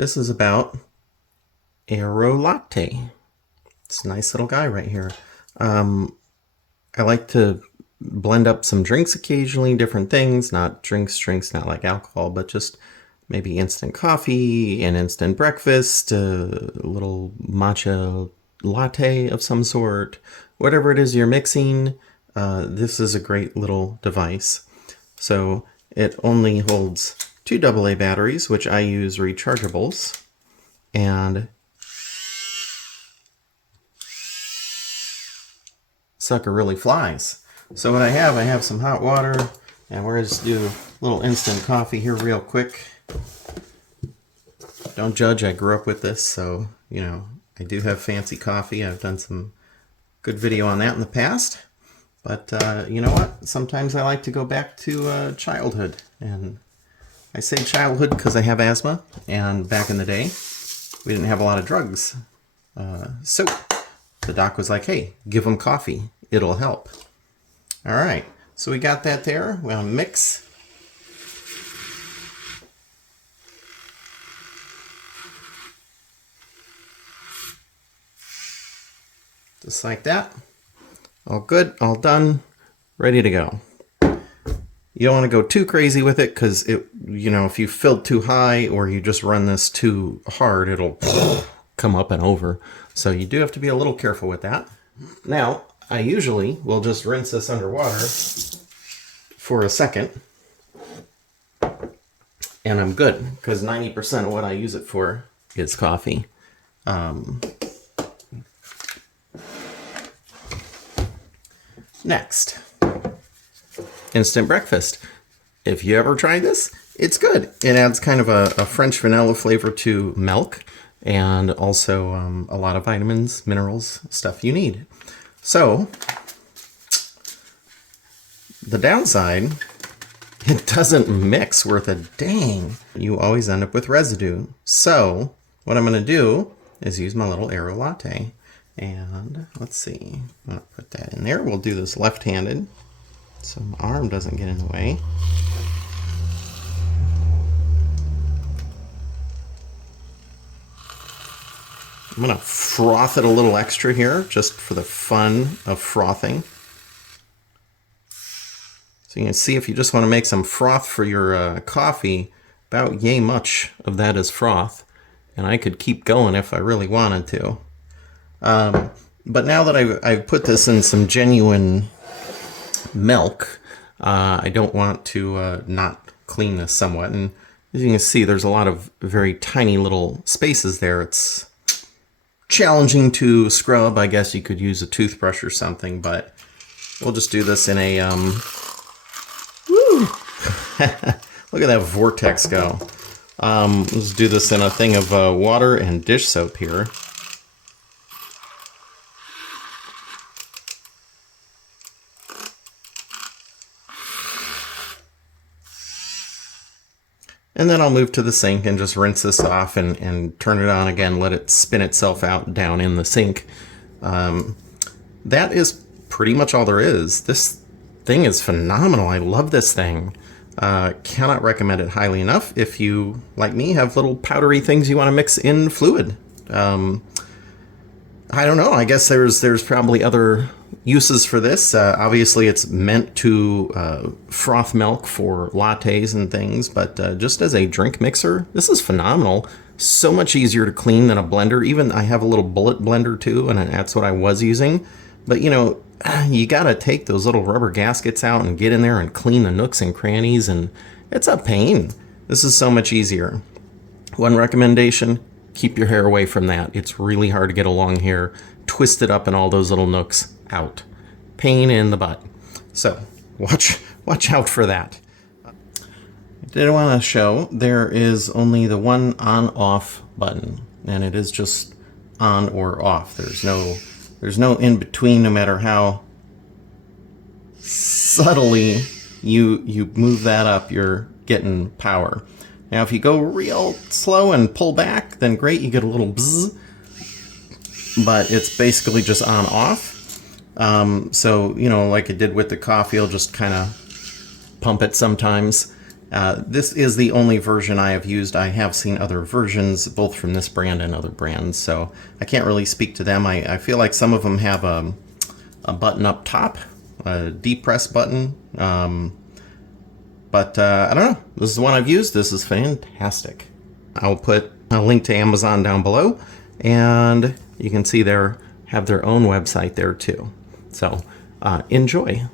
This is about AeroLatte. It's a nice little guy right here. I like to blend up some drinks occasionally, different things, not drinks, not like alcohol, but just maybe instant coffee, an instant breakfast, a little matcha latte of some sort, whatever it is you're mixing. This is a great little device. So it only holds 2 AA batteries, which I use rechargeables, and sucker really flies. So what I have some hot water, and we're just do a little instant coffee here real quick. Don't judge, I grew up with this, so you know, I do have fancy coffee. I've done some good video on that in the past. But you know what? Sometimes I like to go back to childhood. And I say childhood because I have asthma. And back in the day, we didn't have a lot of drugs. So the doc was like, hey, give them coffee. It'll help. All right. So we got that there. We're going to mix. Just like that. All good, all done, ready to go. You don't want to go too crazy with it because it, you know, if you fill too high or you just run this too hard, it'll come up and over. So you do have to be a little careful with that. Now, I usually will just rinse this underwater for a second. And I'm good because 90% of what I use it for is coffee. Next, instant breakfast. If you ever tried this, it's good. It adds kind of a French vanilla flavor to milk and also a lot of vitamins, minerals, stuff you need. So, the downside, it doesn't mix worth a dang. You always end up with residue. So, what I'm going to do is use my little AeroLatte. And let's see, I'm gonna put that in there. We'll do this left-handed so my arm doesn't get in the way. I'm gonna froth it a little extra here just for the fun of frothing. So you can see if you just want to make some froth for your coffee, about yay much of that is froth. And I could keep going if I really wanted to. But now that I've put this in some genuine milk, I don't want to not clean this somewhat. And as you can see, there's a lot of very tiny little spaces there. It's challenging to scrub. I guess you could use a toothbrush or something, but we'll just do this in a, woo! Look at that vortex go. Let's do this in a thing of water and dish soap here. And then I'll move to the sink and just rinse this off and turn it on again, let it spin itself out down in the sink. That is pretty much all there is. This thing is phenomenal. I love this thing. Cannot recommend it highly enough if you, like me, have little powdery things you want to mix in fluid. I don't know. I guess there's probably other uses for this. Obviously, it's meant to froth milk for lattes and things, but just as a drink mixer, this is phenomenal. So much easier to clean than a blender. Even I have a little bullet blender too, and that's what I was using. But you know, you gotta take those little rubber gaskets out and get in there and clean the nooks and crannies, and it's a pain. This is so much easier. One recommendation: keep your hair away from that. It's really hard to get a long hair twisted up in all those little nooks out. Pain in the butt. So watch out for that. I did want to show there is only the one on-off button, and it is just on or off. There's no in between. No matter how subtly you move that up, you're getting power. Now, if you go real slow and pull back, then great, you get a little bzz, but it's basically just on off. So, you know, like it did with the coffee, I'll just kind of pump it sometimes. This is the only version I have used. I have seen other versions, both from this brand and other brands, so I can't really speak to them. I feel like some of them have a button up top, a depress button, but I don't know. This is the one I've used. This is fantastic. I'll put a link to Amazon down below, and you can see they have their own website there too. So enjoy.